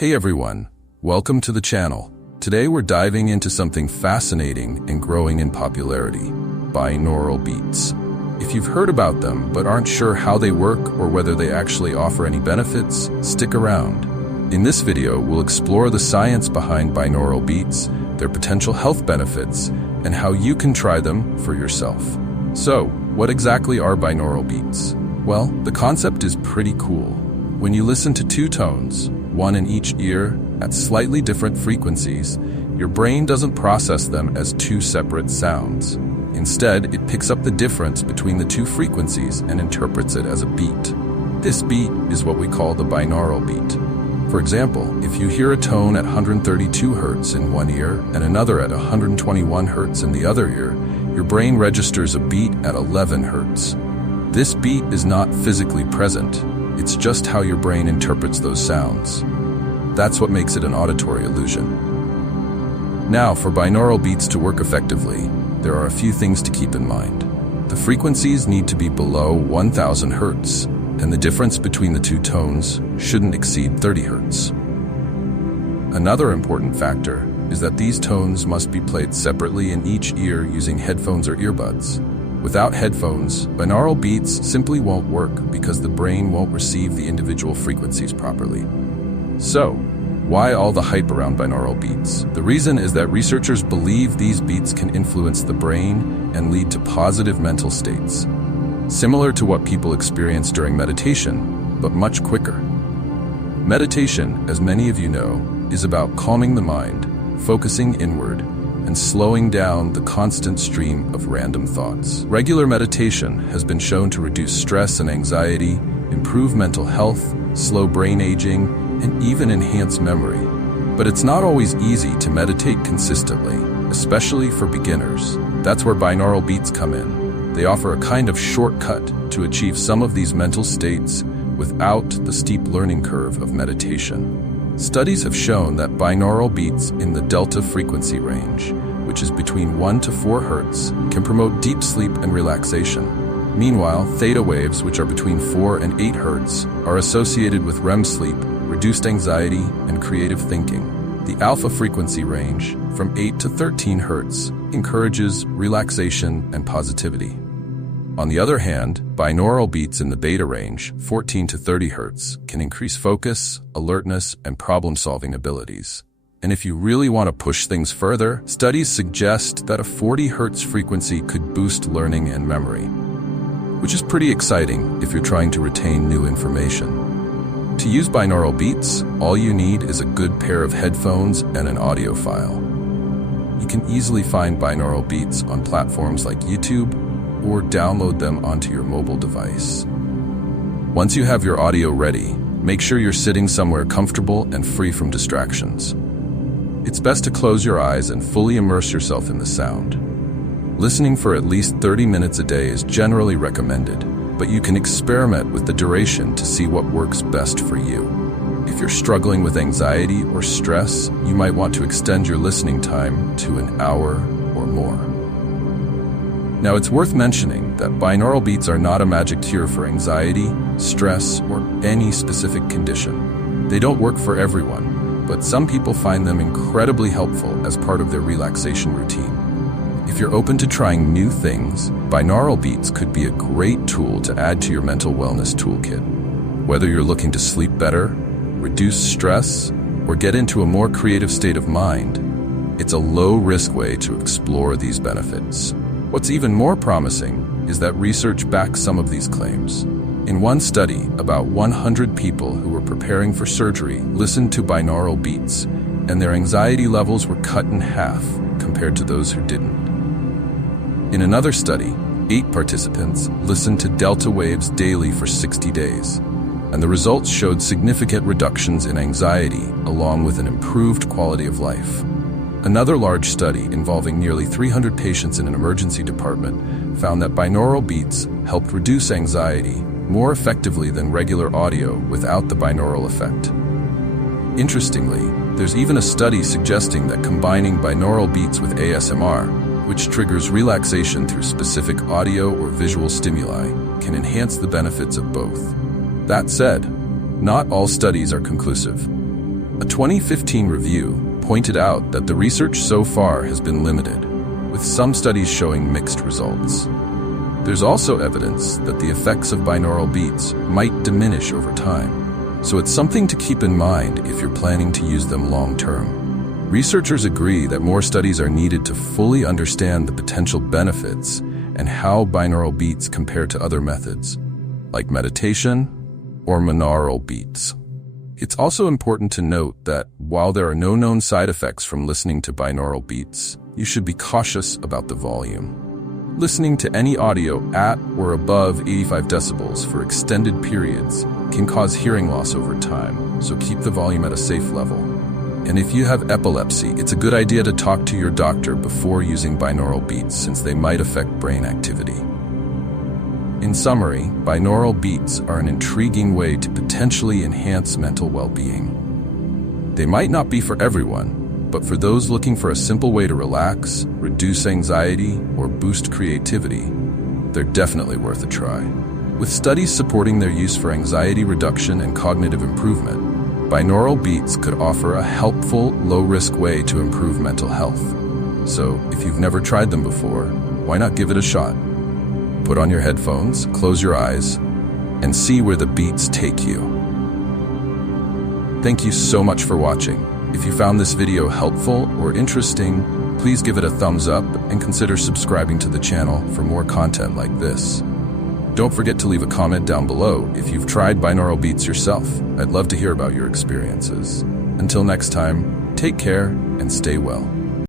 Hey everyone, welcome to the channel. Today we're diving into something fascinating and growing in popularity, binaural beats. If you've heard about them but aren't sure how they work or whether they actually offer any benefits, stick around. In this video, we'll explore the science behind binaural beats, their potential health benefits, and how you can try them for yourself. So, what exactly are binaural beats? Well, the concept is pretty cool. When you listen to two tones, one in each ear, at slightly different frequencies, your brain doesn't process them as two separate sounds. Instead, it picks up the difference between the two frequencies and interprets it as a beat. This beat is what we call the binaural beat. For example, if you hear a tone at 132 Hz in one ear and another at 121 Hz in the other ear, your brain registers a beat at 11 Hz. This beat is not physically present. It's just how your brain interprets those sounds. That's what makes it an auditory illusion. Now, for binaural beats to work effectively, there are a few things to keep in mind. The frequencies need to be below 1000 Hz, and the difference between the two tones shouldn't exceed 30 Hz. Another important factor is that these tones must be played separately in each ear using headphones or earbuds. Without headphones, binaural beats simply won't work because the brain won't receive the individual frequencies properly. So, why all the hype around binaural beats? The reason is that researchers believe these beats can influence the brain and lead to positive mental states, similar to what people experience during meditation, but much quicker. Meditation, as many of you know, is about calming the mind, focusing inward, and slowing down the constant stream of random thoughts. Regular meditation has been shown to reduce stress and anxiety, improve mental health, slow brain aging, and even enhance memory. But it's not always easy to meditate consistently, especially for beginners. That's where binaural beats come in. They offer a kind of shortcut to achieve some of these mental states without the steep learning curve of meditation. Studies have shown that binaural beats in the delta frequency range, which is between 1 to 4 Hz, can promote deep sleep and relaxation. Meanwhile, theta waves, which are between 4 and 8 Hz, are associated with REM sleep, reduced anxiety, and creative thinking. The alpha frequency range, from 8 to 13 Hz, encourages relaxation and positivity. On the other hand, binaural beats in the beta range, 14 to 30 Hz, can increase focus, alertness, and problem-solving abilities. And if you really want to push things further, studies suggest that a 40 Hz frequency could boost learning and memory, which is pretty exciting if you're trying to retain new information. To use binaural beats, all you need is a good pair of headphones and an audio file. You can easily find binaural beats on platforms like YouTube, or download them onto your mobile device. Once you have your audio ready, make sure you're sitting somewhere comfortable and free from distractions. It's best to close your eyes and fully immerse yourself in the sound. Listening for at least 30 minutes a day is generally recommended, but you can experiment with the duration to see what works best for you. If you're struggling with anxiety or stress, you might want to extend your listening time to an hour or more. Now, it's worth mentioning that binaural beats are not a magic cure for anxiety, stress, or any specific condition. They don't work for everyone, but some people find them incredibly helpful as part of their relaxation routine. If you're open to trying new things, binaural beats could be a great tool to add to your mental wellness toolkit. Whether you're looking to sleep better, reduce stress, or get into a more creative state of mind, it's a low-risk way to explore these benefits. What's even more promising is that research backs some of these claims. In one study, about 100 people who were preparing for surgery listened to binaural beats, and their anxiety levels were cut in half compared to those who didn't. In another study, 8 participants listened to delta waves daily for 60 days, and the results showed significant reductions in anxiety along with an improved quality of life. Another large study involving nearly 300 patients in an emergency department found that binaural beats helped reduce anxiety more effectively than regular audio without the binaural effect. Interestingly, there's even a study suggesting that combining binaural beats with ASMR, which triggers relaxation through specific audio or visual stimuli, can enhance the benefits of both. That said, not all studies are conclusive. A 2015 review pointed out that the research so far has been limited, with some studies showing mixed results. There's also evidence that the effects of binaural beats might diminish over time, so it's something to keep in mind if you're planning to use them long-term. Researchers agree that more studies are needed to fully understand the potential benefits and how binaural beats compare to other methods, like meditation or monaural beats. It's also important to note that while there are no known side effects from listening to binaural beats, you should be cautious about the volume. Listening to any audio at or above 85 decibels for extended periods can cause hearing loss over time, so keep the volume at a safe level. And if you have epilepsy, it's a good idea to talk to your doctor before using binaural beats since they might affect brain activity. In summary, binaural beats are an intriguing way to potentially enhance mental well-being. They might not be for everyone, but for those looking for a simple way to relax, reduce anxiety, or boost creativity, they're definitely worth a try. With studies supporting their use for anxiety reduction and cognitive improvement, binaural beats could offer a helpful, low-risk way to improve mental health. So, if you've never tried them before, why not give it a shot? Put on your headphones, close your eyes, and see where the beats take you. Thank you so much for watching. If you found this video helpful or interesting, please give it a thumbs up and consider subscribing to the channel for more content like this. Don't forget to leave a comment down below if you've tried binaural beats yourself. I'd love to hear about your experiences. Until next time, take care and stay well.